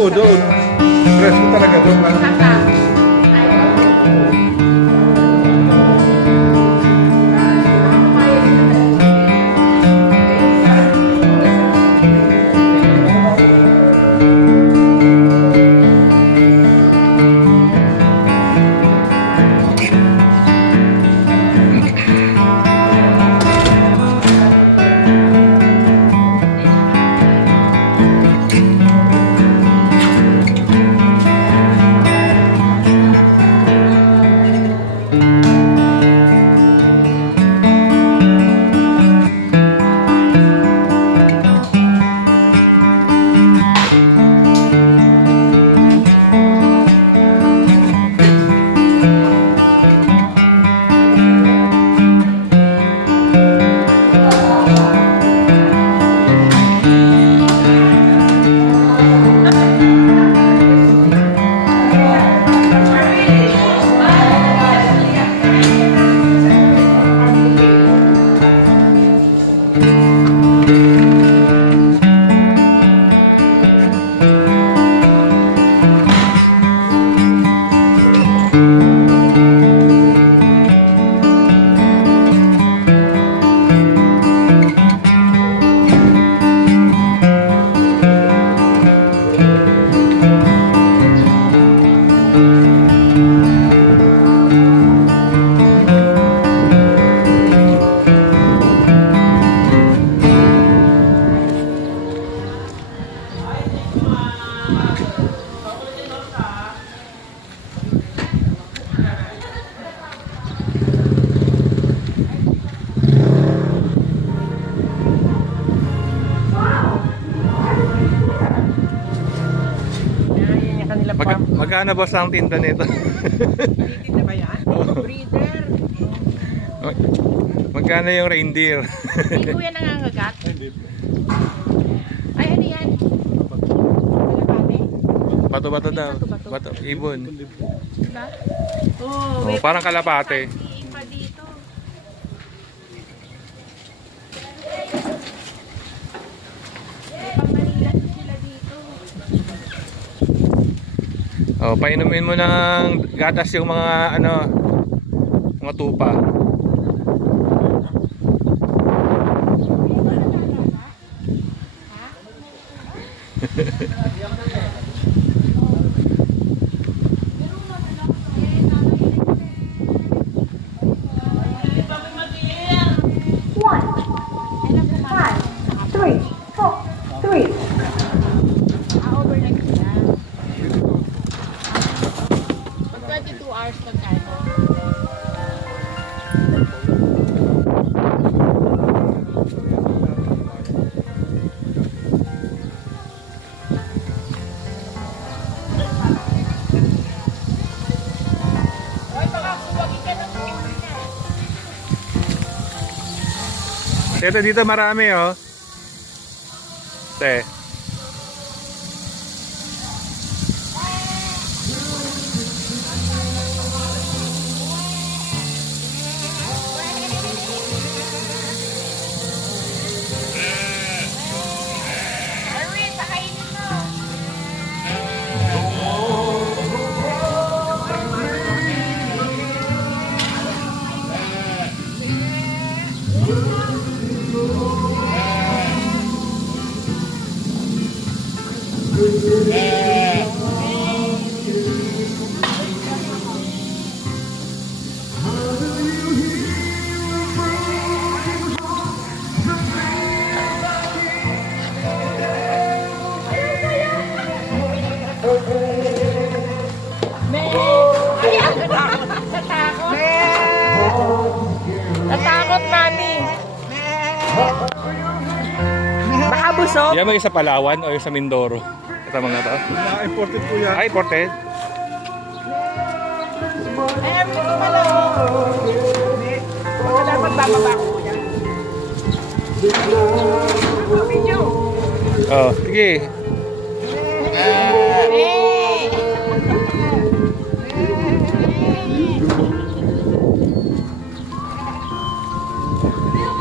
po doon. Presko talaga doon. Saka. Magkano boss ang tinda nito? Tinda ba yan? Breeder. Magkano yung reindeer? Hindi ko yan nangangagat. Ay, ano yan? Bato-bato daw. Bato, ibon. Diba? Oh, parang kalapate. Iba dito. May pang-Manila sila dito. Oh, painumin mo ng gatas yung mga ano, mga tupa. Overnight sila. Pag 22 hours pagkano? Hoy, baka kuwagin ka ng phone niya. Ito dito marami oh. Te. Erwin, pakainin mo. Natakot, mami. Baka busog. Yan mo yung sa Palawan o yung sa Mindoro. Ito mga to. Imported po yan. Ay, imported. Ayan, gusto pala. Baka dapat bababa ko yan. Video. Oh, sige.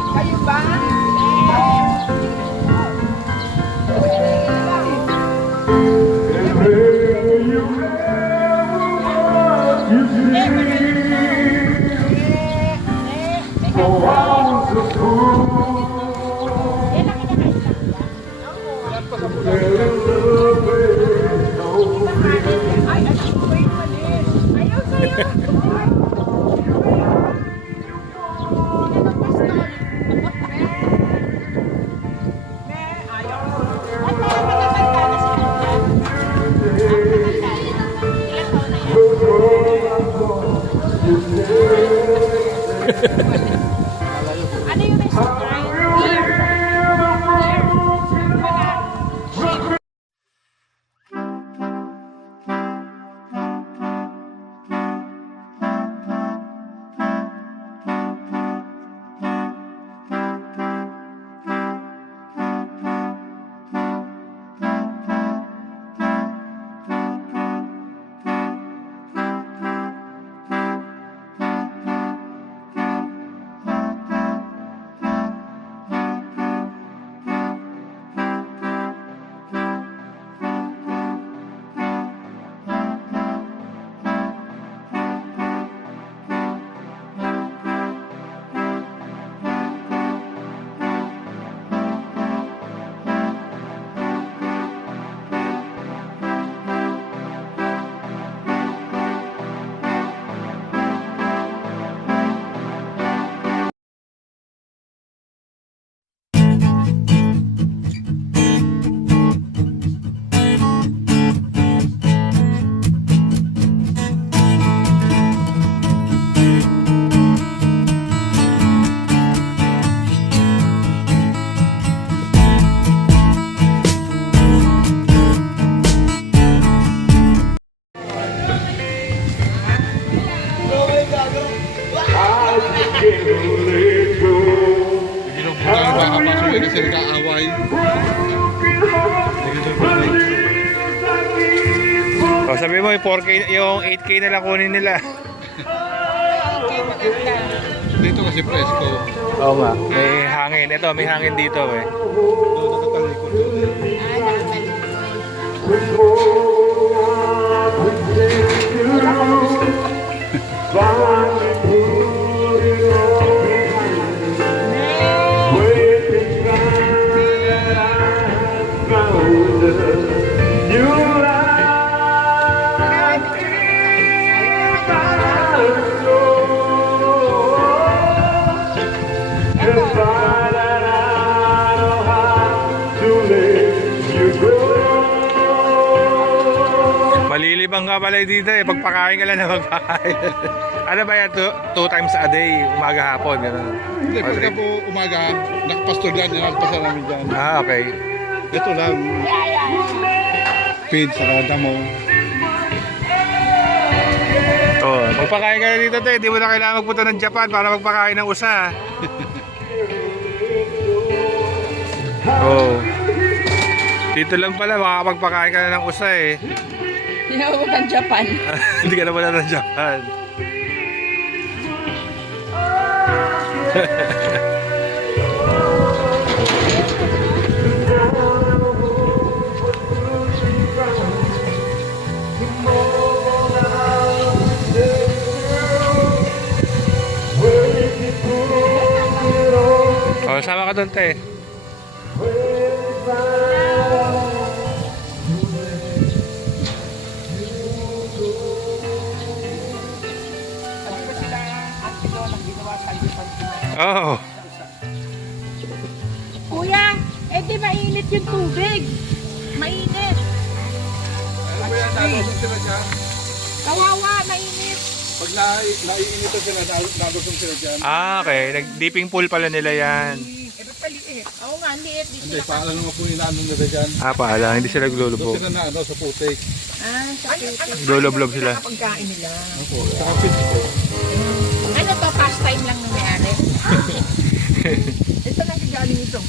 Kayo ba? Ay, at ko yung mali. Ayaw sa'yo. Ano yung next line? Hindi po tayo makakapasok kasi nag-aaway. O, sabi mo, yung 4K, yung 8K na lang kunin nila. Dito kasi presko. Oo nga, may hangin. Ito, may hangin dito eh. Doon nakatalikod doon. Malilibang ka pala dito eh. Pagpakain ka lang na magpakain. Ano ba yan? Two times a day, umaga hapon. Ganun. Hindi, pagka po umaga, nakapastol dyan, nalpasan namin dyan. Ah, okay. Ito lang, feed sa damo. Oh, magpakain ka na dito, te. Di mo na kailangan magpunta ng Japan para magpakain ng usa. Oh. Dito lang pala, makakapagpakain ka na ng usa eh. Tinawag ang Japan. Hindi ka na pala ng Japan. Oh, sama ka doon, te. Ano ba sila ate ko nang ginawa sa lipan ko? Oh. Kuya, eh di mainit yung tubig. Mainit. Ano ba yan, nalusong sila dyan? Kawawa, mainit. Pag naiinitan sila, nalusong sila dyan. Ah, okay. Nag-dipping pool pala nila yan. Eh, ba't maliit? Oo nga, ang liit. Di Hindi, sila paalam naman po inaano nila dyan. Ah, pala. Hindi sila Doon glulubog. sila na ano, sa putik. sa putik. Glulublob sila. Pagkain nila. Opo, saka feeds po. Ano to, pastime lang ng may-ari? Ito nang galing ito.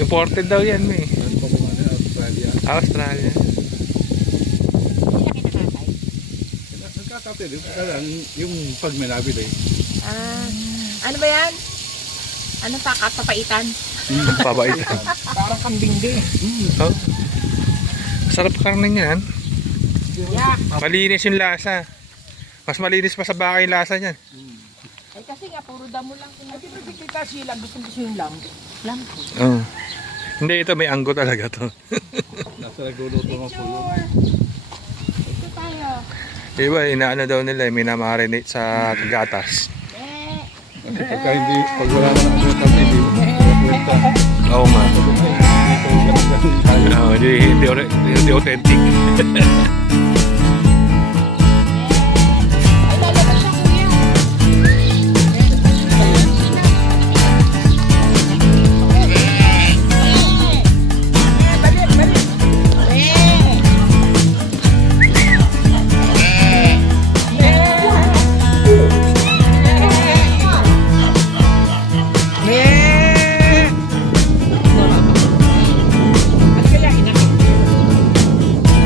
Imported daw yan, eh. Ano pa mga nila, Australia. Australia. Hindi na kinakatay. Nagkakapit, yung pag may nabili. Ano ba yan? Ano pa, papaitan? Pabait. Parang kambing din. Oh. Sarap karne niyan. Yeah. Malinis yung lasa. Mas malinis pa sa baka yung lasa niyan. Ay kasi nga, puro damo lang. Ay, di ba si Tita Sheila, gusto yung lamb? Lampo. Oh. Hindi, ito may anggo talaga to. Nasa nagluluto ng pulo. Ito tayo. Iba, inaano daw nila, minamarinate sa gatas. Pagka hindi, pag wala na ng puta, hindi. Puta. Oo nga. Hindi authentic. Ay, lalabas siya, kuya. Balik, balik.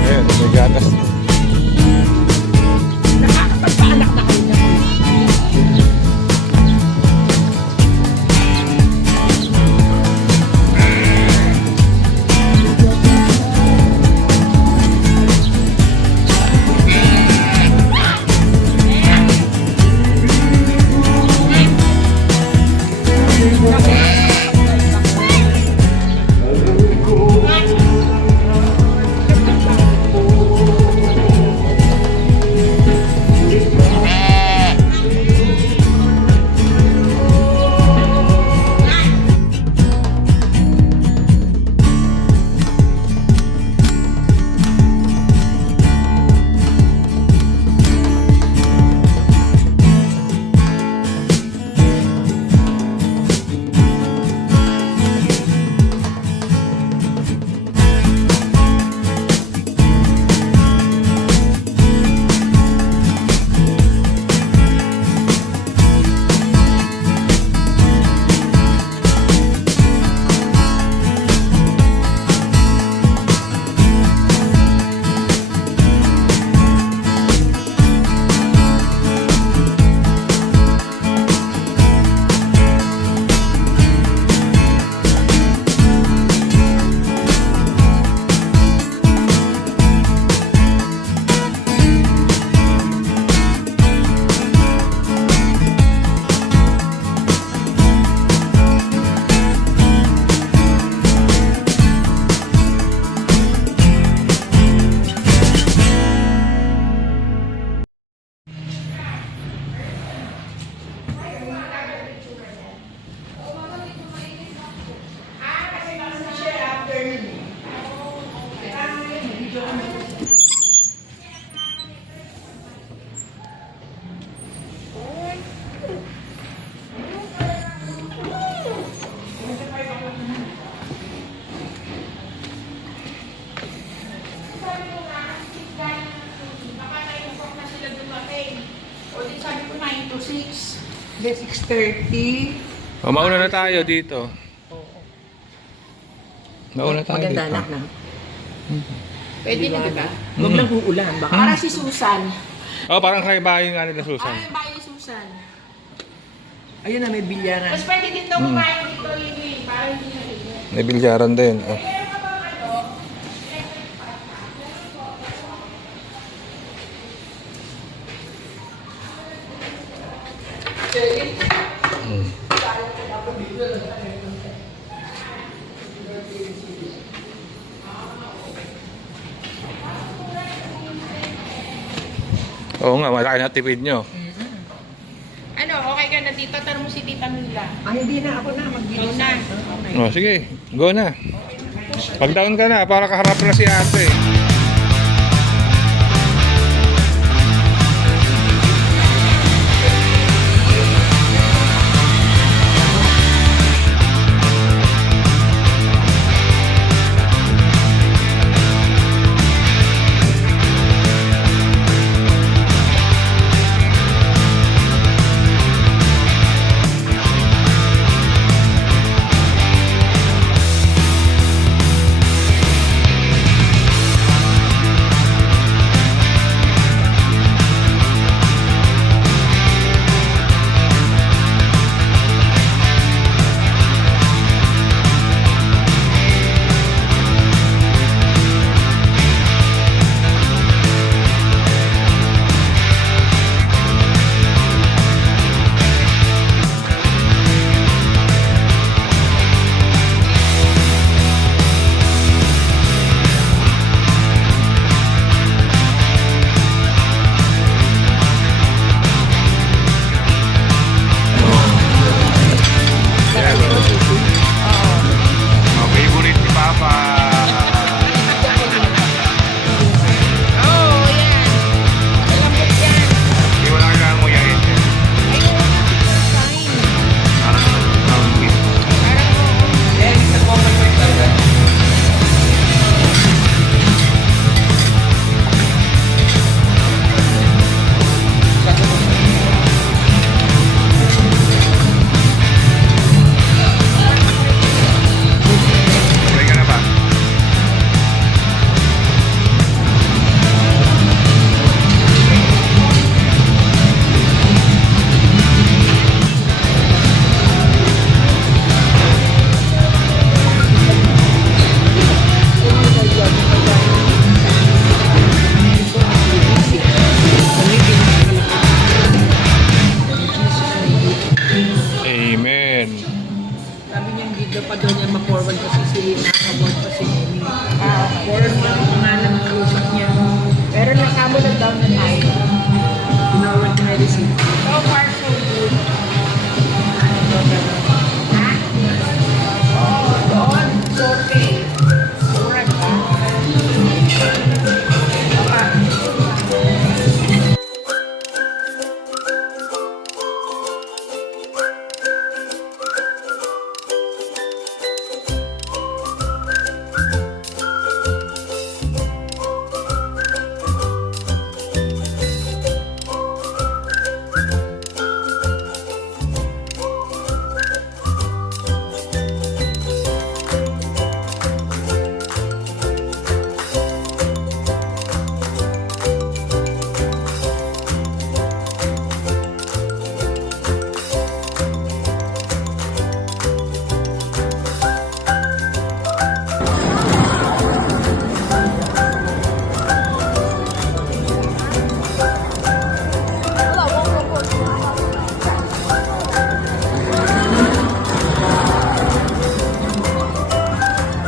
Ayan, may gatas. Nakakapagpaanak na kayo na. Hindi, 6:30. O, mauna na tayo dito. Mauna tayo Maganda dito. anak na. Pwede na, di ba? Huwag lang uulan. Baka Para si Susan. Oh, parang kay bahay nga nila Susan. Ay, bahay ni Susan. ayun na may bilyaran. Tapos pwede din daw kumain dito, Lili. Para hindi na init. May bilyaran din. Oh. Oo nga, malaki na tipid nyo. Ano, okay ka na dito? Tanong mo si Tita Mila. Ay, hindi na. Ako na. Ikaw na. Oh, sige, go na. Pag down ka na, para kaharap na si ate. Amen. Sabi niya hindi daw pa daw niya ma-forward kasi si nakaka-forward pa si Nemi. Forward mo ang pangalan ng usap niya. Pero nakamo na down na tayo. Forward na receipt. So far, so good.